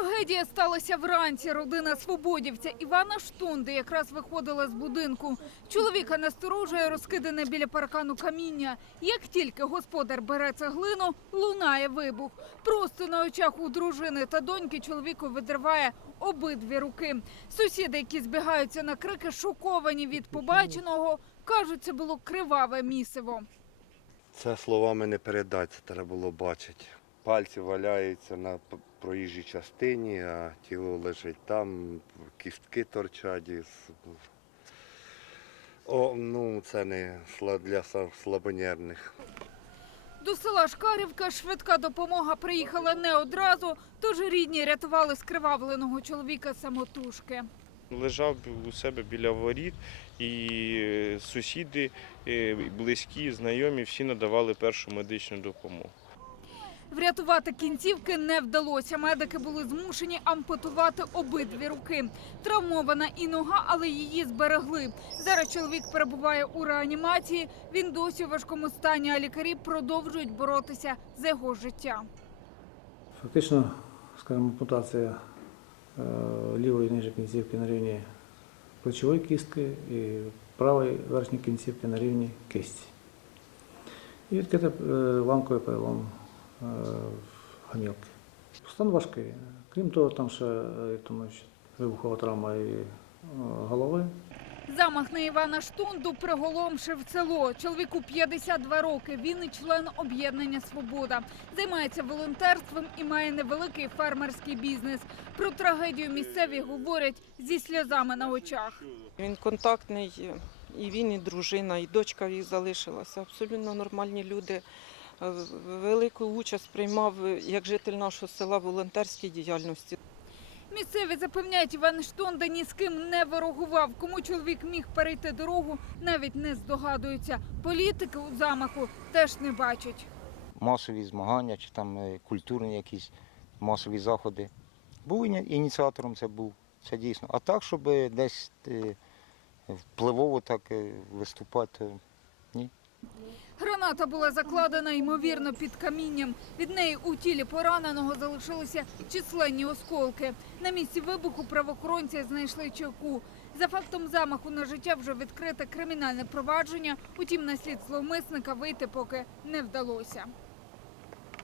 Трагедія сталася вранці. Родина свободівця Івана Штунди якраз виходила з будинку. Чоловіка насторожує розкидане біля паркану каміння. Як тільки господар бере цеглину, лунає вибух. Просто на очах у дружини та доньки чоловіку відриває обидві руки. Сусіди, які збігаються на крики, шоковані від побаченого, кажуть, це було криваве місиво. Це словами не передати, треба було бачити. Пальці валяються на проїжджій частині, а тіло лежить там, кістки торчать. із- О, ну це не для слабонервних. До села Шкарівка швидка допомога приїхала не одразу, тож рідні рятували скривавленого чоловіка самотужки. Лежав у себе біля воріт, і сусіди, е, близькі, знайомі всі надавали першу медичну допомогу. Врятувати кінцівки не вдалося. Медики були змушені ампутувати обидві руки. Травмована і нога, але її зберегли. Зараз чоловік перебуває у реанімації. Він досі у важкому стані, а лікарі продовжують боротися за його життя. Фактично, скажімо, ампутація е, лівої нижньої кінцівки на рівні плечової кістки і правої верхньої кінцівки на рівні кисті. І відкрите е, ламковий перелом е, гомілки. Стан важкий. Крім того, там ще е, я думаю, вибухова травма і е, голови. Замах на Івана Штунду приголомшив село. Чоловіку 52 роки. Він і член об'єднання Свобода. Займається волонтерством і має невеликий фермерський бізнес. Про трагедію місцеві говорять зі сльозами на очах. Він контактний, і він, і дружина, і дочка їх залишилася. Абсолютно нормальні люди. Е, Велику участь приймав як житель нашого села в волонтерській діяльності. Місцеві запевняють, Іван Штунда ні з ким не ворогував. Кому чоловік міг перейти дорогу, навіть не здогадуються. Політики у замаху теж не бачать. масові змагання чи там е, культурні якісь масові заходи. Був ініціатором це був, це дійсно. А так, щоб десь е, впливово так е, виступати, ні. Граната була закладена, ймовірно, під камінням. Від неї у тілі пораненого залишилися численні осколки. На місці вибуху правоохоронці знайшли чеку. За фактом замаху на життя вже відкрите кримінальне провадження. Утім, на слід зловмисника вийти поки не вдалося.